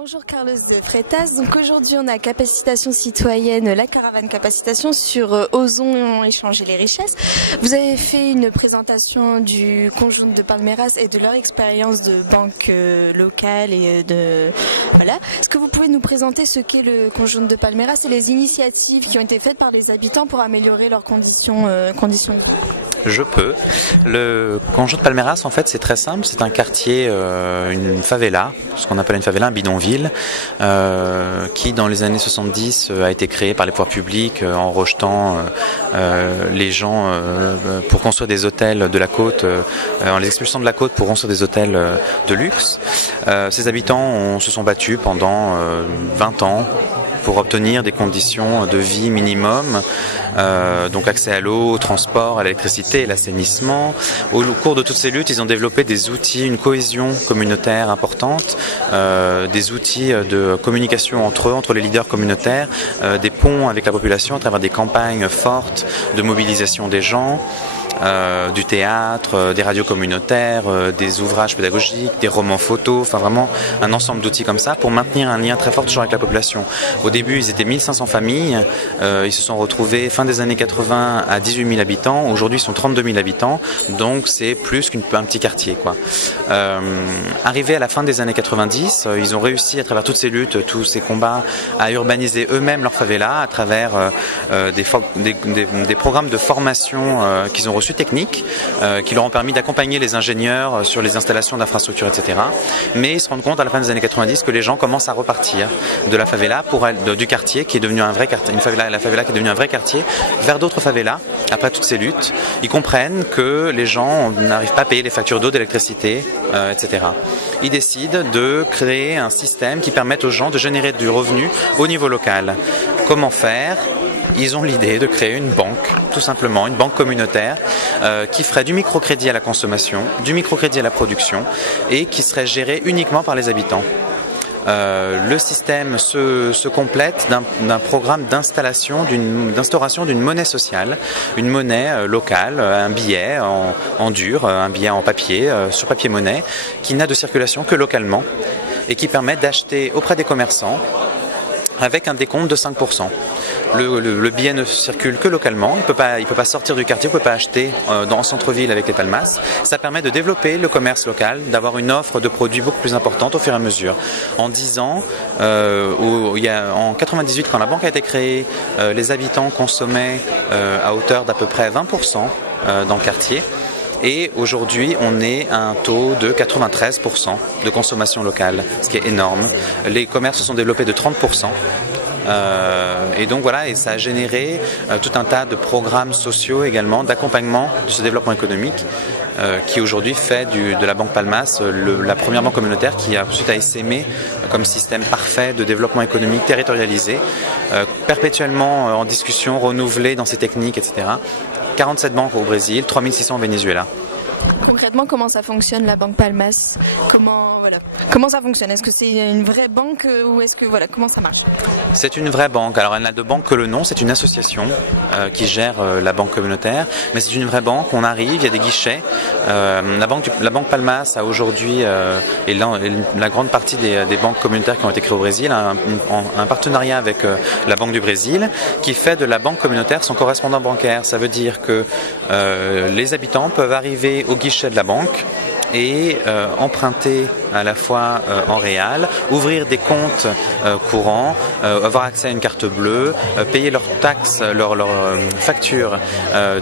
Bonjour Carlos de Freitas. Donc aujourd'hui on a Capacitation citoyenne, la caravane Capacitation sur Osons échanger les richesses. Vous avez fait une présentation du conjoint de Palmeiras et de leur expérience de banque locale et de voilà. Est-ce que vous pouvez nous présenter ce qu'est le conjoint de Palmeiras et les initiatives qui ont été faites par les habitants pour améliorer leurs conditions Je peux. Le conjoint de Palmeiras, en fait, c'est très simple. C'est un quartier, une favela, ce qu'on appelle une favela, un bidonville, qui, dans les années 70, a été créé par les pouvoirs publics en rejetant les gens pour construire des hôtels de la côte, en les expulsant de la côte pour construire des hôtels de luxe. Ces habitants se sont battus pendant 20 ans pour obtenir des conditions de vie minimum, donc accès à l'eau, au transport, à l'électricité et l'assainissement. Au cours de toutes ces luttes, ils ont développé des outils, une cohésion communautaire importante, des outils de communication entre eux, entre les leaders communautaires, des ponts avec la population à travers des campagnes fortes de mobilisation des gens. Du théâtre, des radios communautaires, des ouvrages pédagogiques, des romans photos, enfin vraiment un ensemble d'outils comme ça pour maintenir un lien très fort toujours avec la population. Au début, ils étaient 1500 familles, ils se sont retrouvés fin des années 80 à 18 000 habitants, aujourd'hui ils sont 32 000 habitants, donc c'est plus qu'un petit quartier, quoi. Arrivés à la fin des années 90, ils ont réussi à travers toutes ces luttes, tous ces combats, à urbaniser eux-mêmes leur favela à travers des programmes de formation qu'ils ont reçus techniques qui leur ont permis d'accompagner les ingénieurs sur les installations d'infrastructures, etc. Mais ils se rendent compte à la fin des années 90 que les gens commencent à repartir de la favela du quartier qui est devenu un vrai quartier, la favela qui est devenue un vrai quartier, vers d'autres favelas. Après toutes ces luttes, ils comprennent que les gens n'arrivent pas à payer les factures d'eau, d'électricité, etc. Ils décident de créer un système qui permette aux gens de générer du revenu au niveau local. Comment faire ? Ils ont l'idée de créer une banque, tout simplement, une banque communautaire qui ferait du microcrédit à la consommation, du microcrédit à la production et qui serait gérée uniquement par les habitants. Le système se complète d'un programme d'instauration d'une monnaie sociale, une monnaie locale, un billet en dur, un billet en papier, sur papier monnaie, qui n'a de circulation que localement et qui permet d'acheter auprès des commerçants avec un décompte de 5%. Le billet ne circule que localement, il peut pas sortir du quartier, il ne peut pas acheter en centre-ville avec les Palmas. Ça permet de développer le commerce local, d'avoir une offre de produits beaucoup plus importante au fur et à mesure. En 10 ans, en 98, quand la banque a été créée, les habitants consommaient à hauteur d'à peu près 20% dans le quartier. Et aujourd'hui, on est à un taux de 93% de consommation locale, ce qui est énorme. Les commerces se sont développés de 30%. Et donc voilà, et ça a généré tout un tas de programmes sociaux également, d'accompagnement de ce développement économique qui aujourd'hui fait de la Banque Palmas la première banque communautaire qui a ensuite essaimé comme système parfait de développement économique territorialisé, perpétuellement en discussion, renouvelé dans ses techniques, etc. 47 banques au Brésil, 3600 au Venezuela. Concrètement, comment ça fonctionne la Banque Palmas ? Comment ça fonctionne ? Est-ce que c'est une vraie banque ou est-ce que comment ça marche ? C'est une vraie banque. Alors elle n'a de banque que le nom, c'est une association qui gère la banque communautaire, mais c'est une vraie banque. On arrive, il y a des guichets. La banque Palmas a aujourd'hui et la grande partie des banques communautaires qui ont été créées au Brésil un partenariat avec la Banque du Brésil qui fait de la banque communautaire son correspondant bancaire. Ça veut dire que les habitants peuvent arriver au guichet de la banque et emprunter à la fois en réal, ouvrir des comptes courants, avoir accès à une carte bleue, payer leurs taxes, leurs factures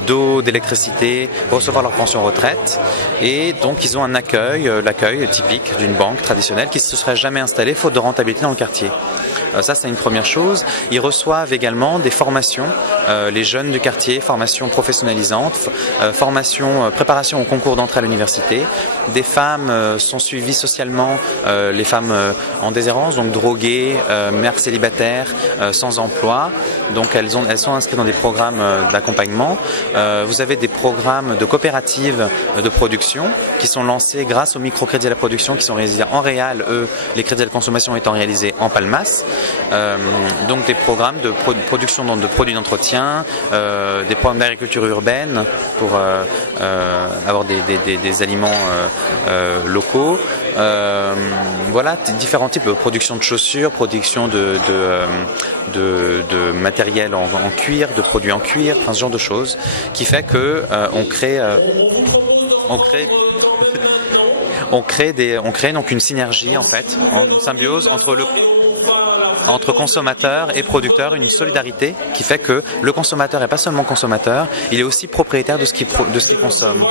d'eau, d'électricité, recevoir leur pension retraite. Et donc ils ont un l'accueil typique d'une banque traditionnelle qui ne se serait jamais installée faute de rentabilité dans le quartier. Ça, c'est une première chose. Ils reçoivent également des formations, les jeunes du quartier, formations professionnalisantes, préparation au concours d'entrée à l'université. Des femmes sont suivies socialement, les femmes en déshérence, donc droguées, mères célibataires, sans emploi. Donc elles sont inscrites dans des programmes d'accompagnement. Vous avez des programmes de coopératives de production qui sont lancés grâce au microcrédit à la production qui sont réalisés en réal, les crédits à la consommation étant réalisés en Palmas. donc des programmes de production de produits d'entretien, des programmes d'agriculture urbaine pour avoir des aliments locaux. Voilà, différents types de production de chaussures, production de matériel en cuir, de produits en cuir, enfin ce genre de choses, qui fait que on crée donc une synergie en fait, une symbiose entre consommateurs et producteurs, une solidarité qui fait que le consommateur n'est pas seulement consommateur, il est aussi propriétaire de ce qu'il consomme.